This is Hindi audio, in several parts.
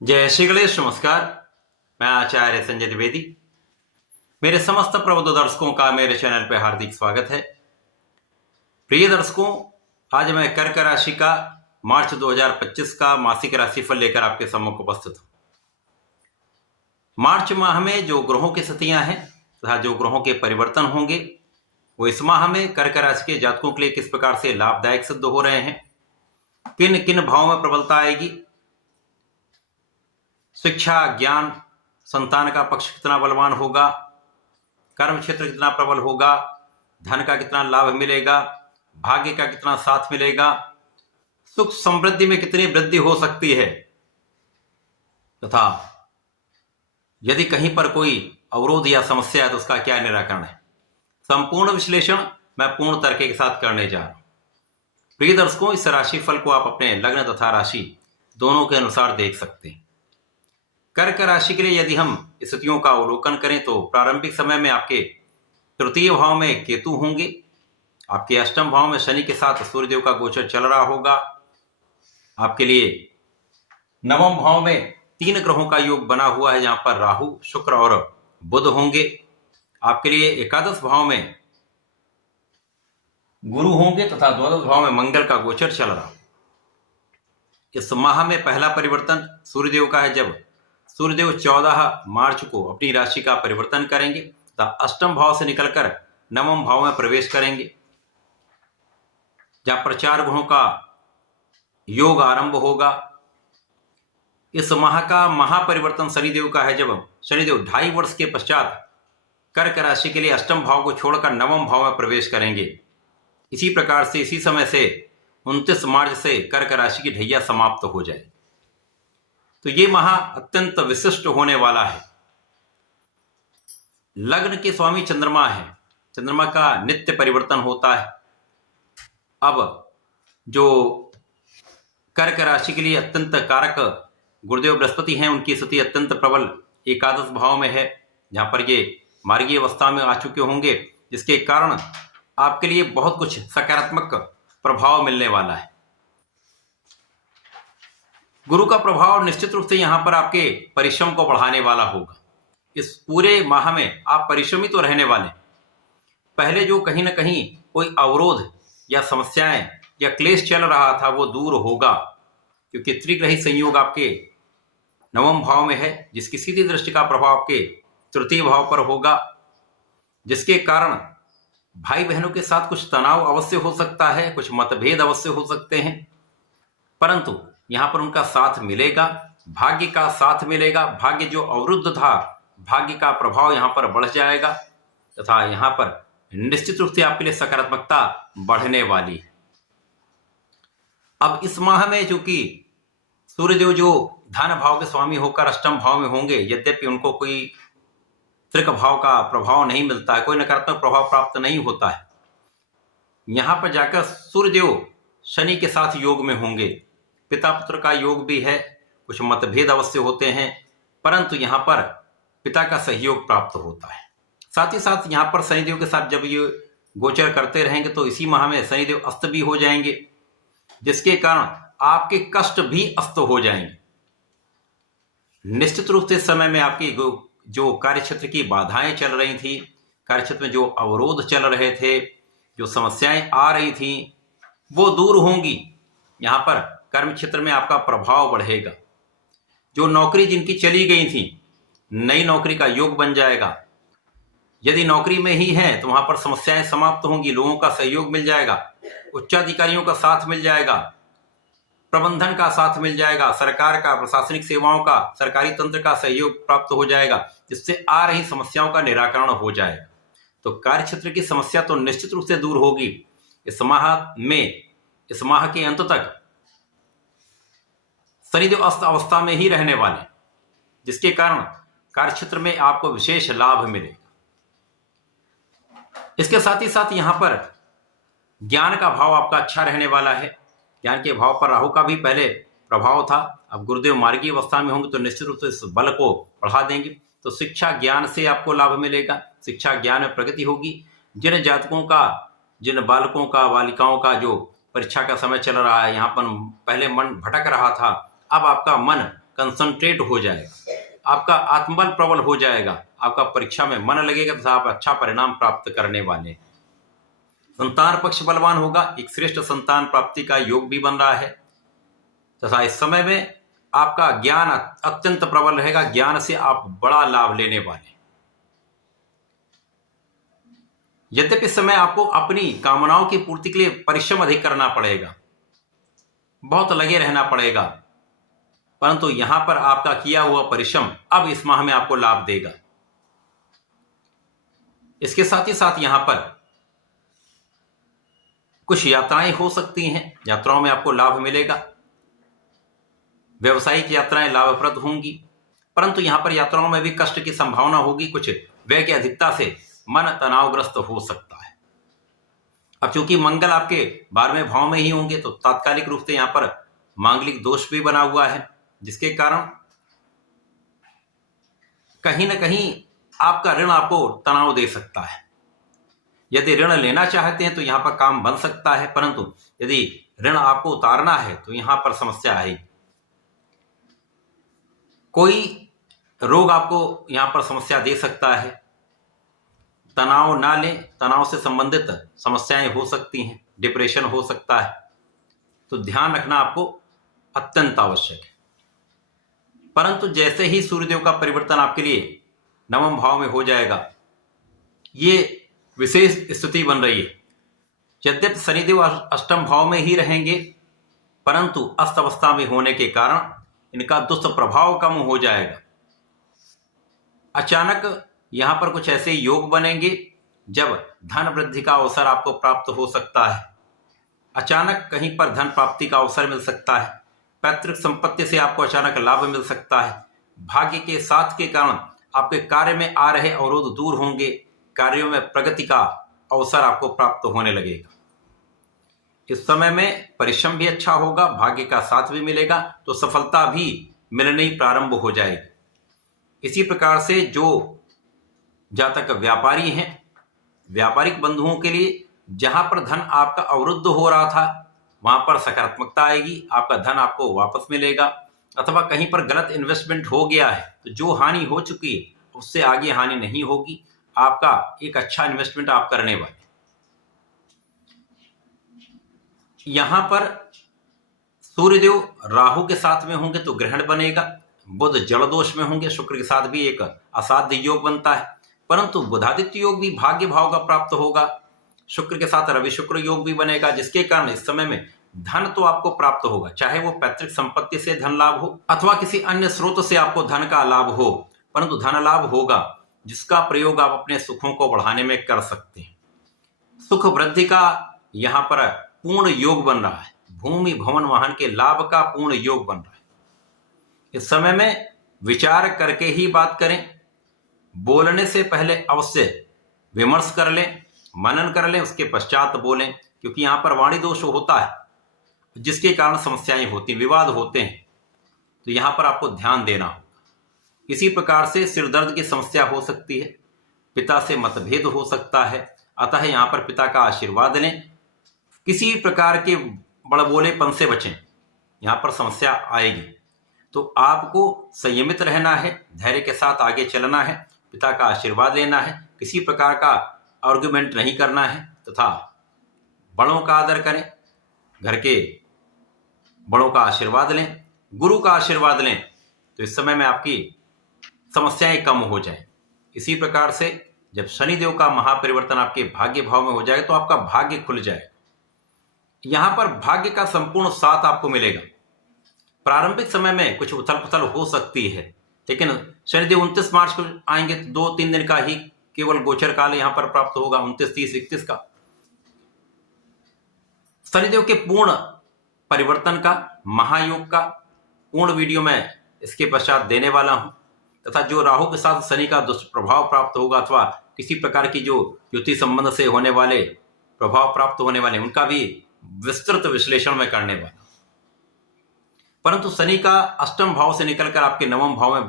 जय श्री गणेश। नमस्कार। मैं आचार्य संजय द्विवेदी। मेरे समस्त प्रबुद्ध दर्शकों का मेरे चैनल पर हार्दिक स्वागत है। प्रिय दर्शकों, आज मैं कर्क राशि का मार्च 2025 का मासिक राशिफल लेकर आपके सम्मुख उपस्थित हूं। मार्च माह में जो ग्रहों की स्थितियां हैं तथा जो ग्रहों के परिवर्तन होंगे वो इस माह में कर्क राशि के जातकों के लिए किस प्रकार से लाभदायक सिद्ध हो रहे हैं, किन किन भावों में प्रबलता आएगी, शिक्षा, ज्ञान, संतान का पक्ष कितना बलवान होगा, कर्म क्षेत्र कितना प्रबल होगा, धन का कितना लाभ मिलेगा, भाग्य का कितना साथ मिलेगा, सुख समृद्धि में कितनी वृद्धि हो सकती है तथा यदि कहीं पर कोई अवरोध या समस्या है तो उसका क्या निराकरण है। संपूर्ण विश्लेषण मैं पूर्ण तर्क के साथ करने जा रहा हूं। प्रिय दर्शकों, इस राशिफल को आप अपने लग्न तथा राशि दोनों के अनुसार देख सकते हैं। कर्क राशि के लिए यदि हम स्थितियों का अवलोकन करें तो प्रारंभिक समय में आपके तृतीय भाव में केतु होंगे, आपके अष्टम भाव में शनि के साथ सूर्यदेव का गोचर चल रहा होगा, आपके लिए नवम भाव में 3 ग्रहों का योग बना हुआ है जहां पर राहु, शुक्र और बुध होंगे, आपके लिए एकादश भाव में गुरु होंगे तथा द्वादश भाव में मंगल का गोचर चल रहा। इस माह में पहला परिवर्तन सूर्यदेव का है, जब सूर्यदेव 14 मार्च को अपनी राशि का परिवर्तन करेंगे तथा अष्टम भाव से निकलकर नवम भाव में प्रवेश करेंगे, जहां पर 4 ग्रहों का योग आरंभ होगा। इस माह का महापरिवर्तन शनिदेव का है, जब शनिदेव 2.5 वर्ष के पश्चात कर्क राशि के लिए अष्टम भाव को छोड़कर नवम भाव में प्रवेश करेंगे। इसी प्रकार से इसी समय से 29 मार्च से कर्क राशि की ढैया समाप्त हो जाए। तो ये माह अत्यंत विशिष्ट होने वाला है। लग्न के स्वामी चंद्रमा है, चंद्रमा का नित्य परिवर्तन होता है। अब जो कर्क राशि के लिए अत्यंत कारक गुरुदेव बृहस्पति हैं, उनकी स्थिति अत्यंत प्रबल एकादश भाव में है, जहां पर ये मार्गीय अवस्था में आ चुके होंगे, जिसके कारण आपके लिए बहुत कुछ सकारात्मक प्रभाव मिलने वाला है। गुरु का प्रभाव निश्चित रूप से यहां पर आपके परिश्रम को बढ़ाने वाला होगा। इस पूरे माह में आप परिश्रमी तो रहने वाले, पहले जो कहीं ना कहीं कोई अवरोध या समस्याएं या क्लेश चल रहा था वो दूर होगा, क्योंकि त्रिग्रही संयोग आपके नवम भाव में है, जिसकी सीधी दृष्टि का प्रभाव आपके तृतीय भाव पर होगा, जिसके कारण भाई बहनों के साथ कुछ तनाव अवश्य हो सकता है, कुछ मतभेद अवश्य हो सकते हैं, परंतु यहां पर उनका साथ मिलेगा, भाग्य का साथ मिलेगा। भाग्य जो अवरुद्ध था, भाग्य का प्रभाव यहां पर बढ़ जाएगा तथा यहां पर निश्चित रूप से आपके लिए सकारात्मकता बढ़ने वाली है। अब इस माह में चूंकि सूर्यदेव जो धन भाव के स्वामी होकर अष्टम भाव में होंगे, यद्यपि उनको कोई त्रिक भाव का प्रभाव नहीं मिलता है, कोई नकारात्मक प्रभाव प्राप्त नहीं होता है, यहां पर जाकर सूर्यदेव शनि के साथ योग में होंगे। पिता पुत्र का योग भी है, कुछ मतभेद अवश्य होते हैं, परंतु यहां पर पिता का सहयोग प्राप्त होता है। साथ ही साथ यहां पर शनिदेव के साथ जब ये गोचर करते रहेंगे तो इसी माह में शनिदेव अस्त भी हो जाएंगे, जिसके कारण आपके कष्ट भी अस्त हो जाएंगे। निश्चित रूप से समय में आपकी जो कार्यक्षेत्र की बाधाएं चल रही थी, कार्यक्षेत्र में जो अवरोध चल रहे थे, जो समस्याएं आ रही थी, वो दूर होंगी। यहां पर कर्म क्षेत्र में आपका प्रभाव बढ़ेगा। जो नौकरी जिनकी चली गई थी, नई नौकरी का योग बन जाएगा। यदि नौकरी में ही है तो वहां पर समस्याएं समाप्त होंगी, लोगों का सहयोग मिल जाएगा, उच्चाधिकारियों का साथ मिल जाएगा, प्रबंधन का साथ मिल जाएगा, सरकार का, प्रशासनिक सेवाओं का, सरकारी तंत्र का सहयोग प्राप्त हो जाएगा, जिससे आ रही समस्याओं का निराकरण हो जाएगा। तो कार्य क्षेत्र की समस्या तो निश्चित रूप से दूर होगी। इस माह के अंत तक शनिदेव अस्त अवस्था में ही रहने वाले, जिसके कारण कार्यक्षेत्र में आपको विशेष लाभ मिलेगा। इसके साथ ही साथ यहां पर ज्ञान का भाव आपका अच्छा रहने वाला है। ज्ञान के भाव पर राहु का भी पहले प्रभाव था, अब गुरुदेव मार्गीय अवस्था में होंगे तो निश्चित रूप से इस बल को बढ़ा देंगे। तो शिक्षा ज्ञान से आपको लाभ मिलेगा, शिक्षा ज्ञान में प्रगति होगी। जिन जातकों का, जिन बालकों का, बालिकाओं का जो परीक्षा का समय चल रहा है, यहाँ पर पहले मन भटक रहा था, अब आपका मन कंसंट्रेट हो जाएगा, आपका आत्मबल प्रबल हो जाएगा, आपका परीक्षा में मन लगेगा तथा आप अच्छा परिणाम प्राप्त करने वाले हैं। संतान पक्ष बलवान होगा, एक श्रेष्ठ संतान प्राप्ति का योग भी बन रहा है तथा इस समय में आपका ज्ञान अत्यंत प्रबल रहेगा, ज्ञान से आप बड़ा लाभ लेने वाले। यद्यपि इस समय आपको अपनी कामनाओं की पूर्ति के लिए परिश्रम अधिक करना पड़ेगा, बहुत लगे रहना पड़ेगा, परंतु यहां पर आपका किया हुआ परिश्रम अब इस माह में आपको लाभ देगा। इसके साथ ही साथ यहां पर कुछ यात्राएं हो सकती हैं, यात्राओं में आपको लाभ मिलेगा, व्यवसायिक यात्राएं लाभप्रद होंगी, परंतु यहां पर यात्राओं में भी कष्ट की संभावना होगी, कुछ व्यय की अधिकता से मन तनावग्रस्त हो सकता है। अब चूंकि मंगल आपके 12वें भाव में ही होंगे तो तात्कालिक रूप से यहां पर मांगलिक दोष भी बना हुआ है, जिसके कारण कहीं ना कहीं आपका ऋण आपको तनाव दे सकता है। यदि ऋण लेना चाहते हैं तो यहां पर काम बन सकता है, परंतु यदि ऋण आपको उतारना है तो यहां पर समस्या आएगी। कोई रोग आपको यहां पर समस्या दे सकता है, तनाव ना लें, तनाव से संबंधित समस्याएं हो सकती हैं, डिप्रेशन हो सकता है, तो ध्यान रखना आपको अत्यंत आवश्यक है। परंतु जैसे ही सूर्यदेव का परिवर्तन आपके लिए 9वें भाव में हो जाएगा, ये विशेष स्थिति बन रही है। यद्यपि शनिदेव 8वें भाव में ही रहेंगे, परंतु अस्त अवस्था में होने के कारण इनका दुष्प्रभाव कम हो जाएगा। अचानक यहां पर कुछ ऐसे योग बनेंगे जब धन वृद्धि का अवसर आपको प्राप्त हो सकता है, अचानक कहीं पर धन प्राप्ति का अवसर मिल सकता है, पैतृक संपत्ति से आपको अचानक लाभ मिल सकता है, भाग्य के साथ के कारण आपके कार्य में आ रहे अवरोध दूर होंगे, कार्यों में प्रगति का अवसर आपको प्राप्त होने लगेगा। इस समय में परिश्रम भी अच्छा होगा, भाग्य का साथ भी मिलेगा, तो सफलता भी मिलनी प्रारंभ हो जाएगी। इसी प्रकार से जो जातक व्यापारी हैं, व्यापारिक बंधुओं के लिए जहां पर धन आपका अवरुद्ध हो रहा था वहां पर सकारात्मकता आएगी, आपका धन आपको वापस मिलेगा, अथवा कहीं पर गलत इन्वेस्टमेंट हो गया है तो जो हानि हो चुकी है उससे आगे हानि नहीं होगी, आपका एक अच्छा इन्वेस्टमेंट आप करने वाले। यहां पर सूर्यदेव राहु के साथ में होंगे तो ग्रहण बनेगा, बुध जल दोष में होंगे, शुक्र के साथ भी एक असाध्य योग बनता है, परंतु बुधादित्य योग भी भाग्य भाव का प्राप्त होगा, शुक्र के साथ रवि शुक्र योग भी बनेगा, जिसके कारण इस समय में धन तो आपको प्राप्त होगा, चाहे वो पैतृक संपत्ति से धन लाभ हो अथवा किसी अन्य स्रोत से आपको धन का लाभ हो, परंतु धन लाभ होगा जिसका प्रयोग आप अपने सुखों को बढ़ाने में कर सकते हैं। सुख वृद्धि का यहां पर पूर्ण योग बन रहा है, भूमि भवन वाहन के लाभ का पूर्ण योग बन रहा है। इस समय में विचार करके ही बात करें, बोलने से पहले अवश्य विमर्श कर लें, मनन कर लें, उसके पश्चात बोलें, क्योंकि यहां पर वाणी दोष होता है जिसके कारण समस्याएं होती, विवाद होते हैं, तो यहां पर आपको ध्यान देना होगा। इसी प्रकार से सिर दर्द की समस्या हो सकती है, पिता से मतभेद हो सकता है, अतः यहां पर पिता का आशीर्वाद लें, किसी प्रकार के बड़बोलेपन से बचें, यहां पर समस्या आएगी, तो आपको संयमित रहना है, धैर्य के साथ आगे चलना है, पिता का आशीर्वाद लेना है, किसी प्रकार का आर्गुमेंट नहीं करना है, तथा बड़ों का आदर करें, घर के बड़ों का आशीर्वाद लें, गुरु का आशीर्वाद लें, तो इस समय में आपकी समस्याएं कम हो जाए। इसी प्रकार से जब शनिदेव का महापरिवर्तन आपके भाग्य भाव में हो जाएगा तो आपका भाग्य खुल जाएगा, यहां पर भाग्य का संपूर्ण साथ आपको मिलेगा। प्रारंभिक समय में कुछ उथल पुथल हो सकती है, लेकिन शनिदेव 29 मार्च को आएंगे तो 2-3 दिन का ही केवल गोचर काल यहां पर प्राप्त होगा, 29, 30, 31 का। शनिदेव के पूर्ण परिवर्तन का, महायोग का पूर्ण वीडियो मैं इसके पश्चात देने वाला हूं, तथा जो राहु के साथ शनि का दुष्प्रभाव प्राप्त होगा अथवा किसी प्रकार की जो युति संबंध से होने वाले प्रभाव प्राप्त होने वाले, उनका भी विस्तृत विश्लेषण में करने वाला। परंतु शनि का 8वें भाव से निकलकर आपके 9वें भाव में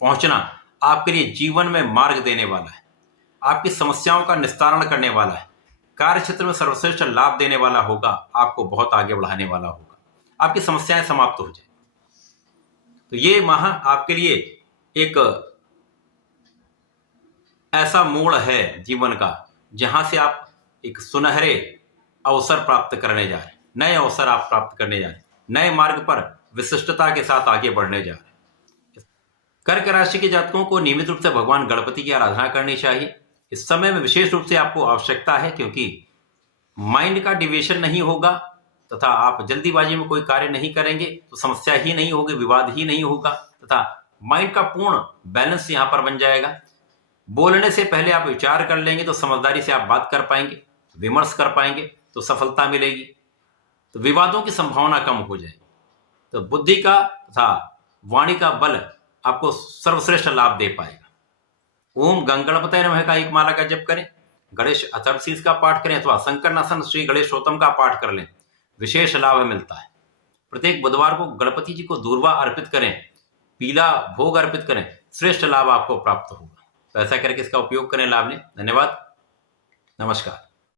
पहुंचना आपके लिए जीवन में मार्ग देने वाला है, आपकी समस्याओं का निस्तारण करने वाला है, कार्य क्षेत्र में सर्वश्रेष्ठ लाभ देने वाला होगा, आपको बहुत आगे बढ़ाने वाला होगा, आपकी समस्याएं समाप्त हो जाए। तो ये माह आपके लिए एक ऐसा मोड़ है जीवन का जहां से आप एक सुनहरे अवसर प्राप्त करने जा रहे हैं, नए अवसर आप प्राप्त करने जा रहे हैं, नए मार्ग पर विशिष्टता के साथ आगे बढ़ने जा रहे हैं। कर्क राशि के जातकों को नियमित रूप से भगवान गणपति की आराधना करनी चाहिए। इस समय में विशेष रूप से आपको आवश्यकता है, क्योंकि माइंड का डिविएशन नहीं होगा तथा आप जल्दीबाजी में कोई कार्य नहीं करेंगे तो समस्या ही नहीं होगी, विवाद ही नहीं होगा तथा माइंड का पूर्ण बैलेंस यहां पर बन जाएगा। बोलने से पहले आप विचार कर लेंगे तो समझदारी से आप बात कर पाएंगे, विमर्श कर पाएंगे तो सफलता मिलेगी, तो विवादों की संभावना कम हो जाएगी। तो बुद्धि का तथा वाणी का बल आपको सर्वश्रेष्ठ लाभ दे पाएगा। ओम गंगणपतये नमः का एक माला का जप करें, गणेश अथर्वशीष का पाठ करें अथवा संकरनाशन श्री गणेशोत्तम का पाठ कर लें, विशेष लाभ मिलता है। प्रत्येक बुधवार को गणपति जी को दूर्वा अर्पित करें, पीला भोग अर्पित करें, श्रेष्ठ लाभ आपको प्राप्त होगा। तो ऐसा करके इसका उपयोग करें, लाभ लें। धन्यवाद, नमस्कार।